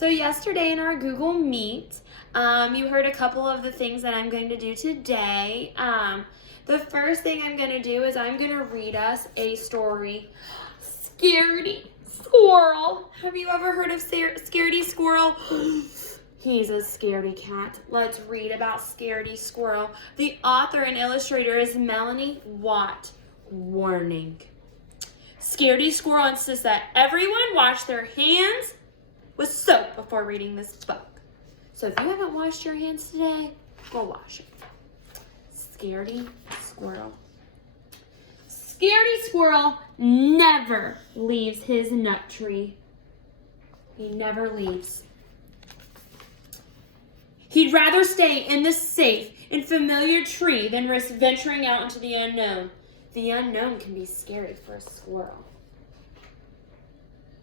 So yesterday in our Google Meet, you heard a couple of the things that I'm going to do today. The first thing I'm going to do is I'm going to read us a story. Scaredy Squirrel. Have you ever heard of Scaredy Squirrel? He's a scaredy cat. Let's read about Scaredy Squirrel. The author and illustrator is Melanie Watt. Warning. Scaredy Squirrel insists that everyone wash their hands with soap before reading this book. So if you haven't washed your hands today, go wash it. Scaredy Squirrel. Scaredy Squirrel never leaves his nut tree. He never leaves. He'd rather stay in the safe and familiar tree than risk venturing out into the unknown. The unknown can be scary for a squirrel.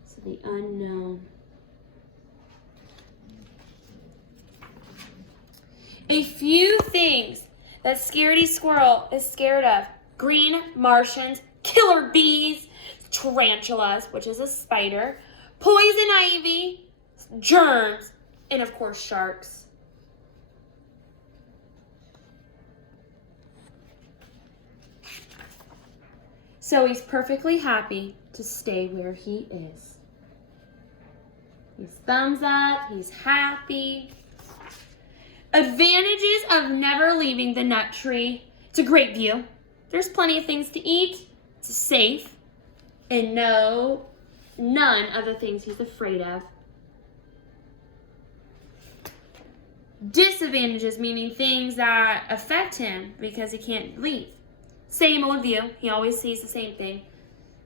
So the unknown. A few things that Scaredy Squirrel is scared of. Green Martians, killer bees, tarantulas, which is a spider, poison ivy, germs, and of course sharks. So he's perfectly happy to stay where he is. He's thumbs up, he's happy. Advantages of never leaving the nut tree. It's a great view. There's plenty of things to eat. It's safe. And none of the things he's afraid of. Disadvantages, meaning things that affect him because he can't leave. Same old view. He always sees the same thing.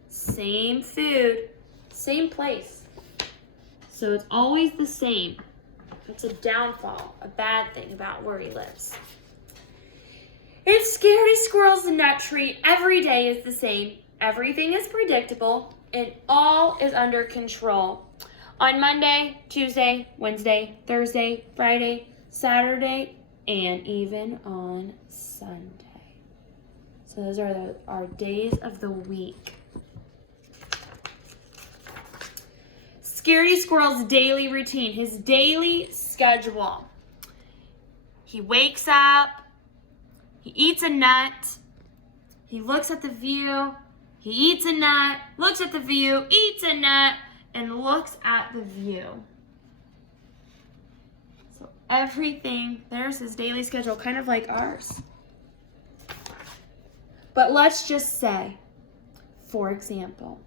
Same food. Same place. So it's always the same. It's a downfall, a bad thing about where he lives. In Scaredy Squirrel's nut tree, every day is the same. Everything is predictable, and all is under control. On Monday, Tuesday, Wednesday, Thursday, Friday, Saturday, and even on Sunday. So those are our days of the week. Scaredy Squirrel's daily routine, his daily schedule. He wakes up, he eats a nut, he looks at the view, he eats a nut, looks at the view, eats a nut, and looks at the view. So everything, there's his daily schedule, kind of like ours. But let's just say, for example,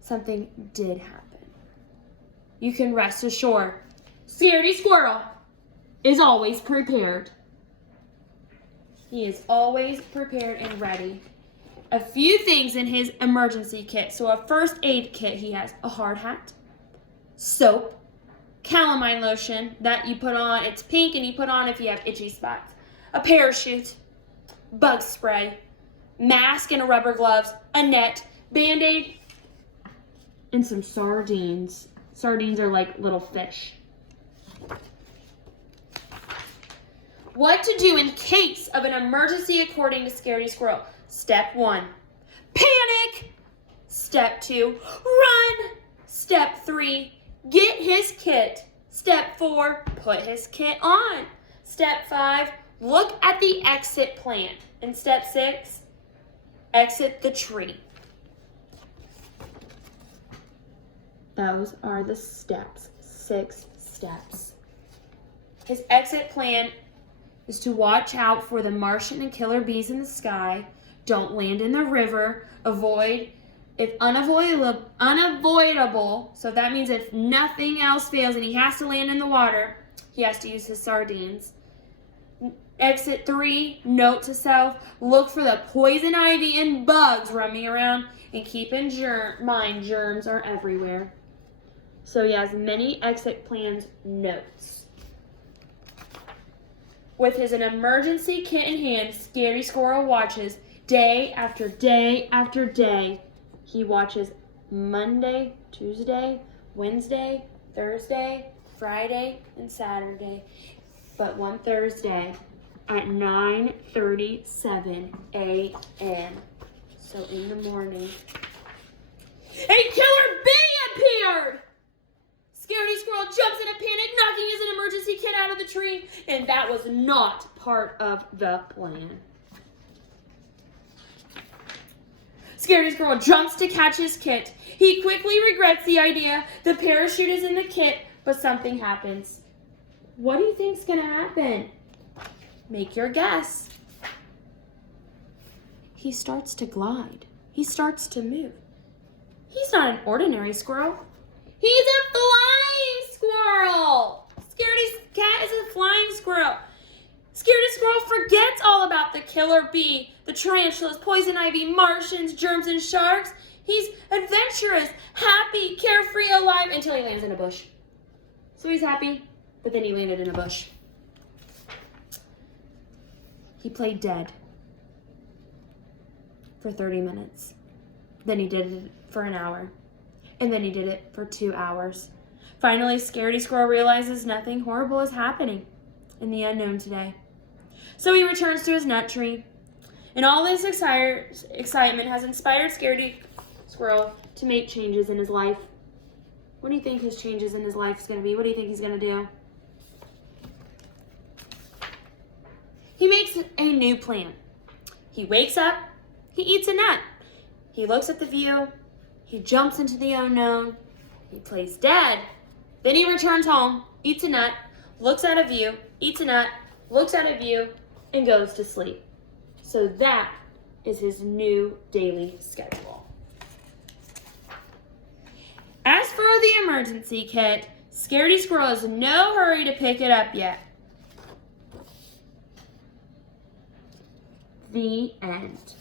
something did happen. You can rest assured, Scaredy Squirrel is always prepared. He is always prepared and ready. A few things in his emergency kit. So a first aid kit, he has a hard hat, soap, calamine lotion that you put on. It's pink and you put on if you have itchy spots. A parachute, bug spray, mask and a rubber gloves, a net, Band-Aid, and some sardines. Sardines are like little fish. What to do in case of an emergency according to Scaredy Squirrel. Step 1, panic. Step 2, run. Step 3, get his kit. Step 4, put his kit on. Step 5, look at the exit plan. And step 6, exit the tree. Those are the steps, 6 steps. His exit plan is to watch out for the Martian and killer bees in the sky. Don't land in the river. Avoid if unavoidable. So that means if nothing else fails and he has to land in the water, he has to use his sardines. Exit 3, note to self, look for the poison ivy and bugs roaming around, and keep in mind germs are everywhere. So he has many exit plans notes. With his an emergency kit in hand, Scaredy Squirrel watches day after day after day. He watches Monday, Tuesday, Wednesday, Thursday, Friday, and Saturday. But one Thursday at 9:37 a.m. So in the morning, a killer bee appeared! Scaredy Squirrel jumps in a panic tree, and that was not part of the plan. Scaredy Squirrel jumps to catch his kit. He quickly regrets the idea. The parachute is in the kit, but something happens. What do you think's gonna happen? Make your guess. He starts to glide. He starts to move. He's not an ordinary squirrel. He's a flying squirrel. Scaredy's cat is a flying squirrel. Scaredy Squirrel forgets all about the killer bee, the tarantulas, poison ivy, Martians, germs, and sharks. He's adventurous, happy, carefree, alive, until he lands in a bush. So he's happy, but then he landed in a bush. He played dead for 30 minutes. Then he did it for an hour. And then he did it for 2 hours. Finally, Scaredy Squirrel realizes nothing horrible is happening in the unknown today. So he returns to his nut tree. And all this excitement has inspired Scaredy Squirrel to make changes in his life. What do you think his changes in his life is going to be? What do you think he's going to do? He makes a new plan. He wakes up. He eats a nut. He looks at the view. He jumps into the unknown. He plays dead. Then he returns home, eats a nut, looks at a view, eats a nut, looks at a view, and goes to sleep. So that is his new daily schedule. As for the emergency kit, Scaredy Squirrel is in no hurry to pick it up yet. The end.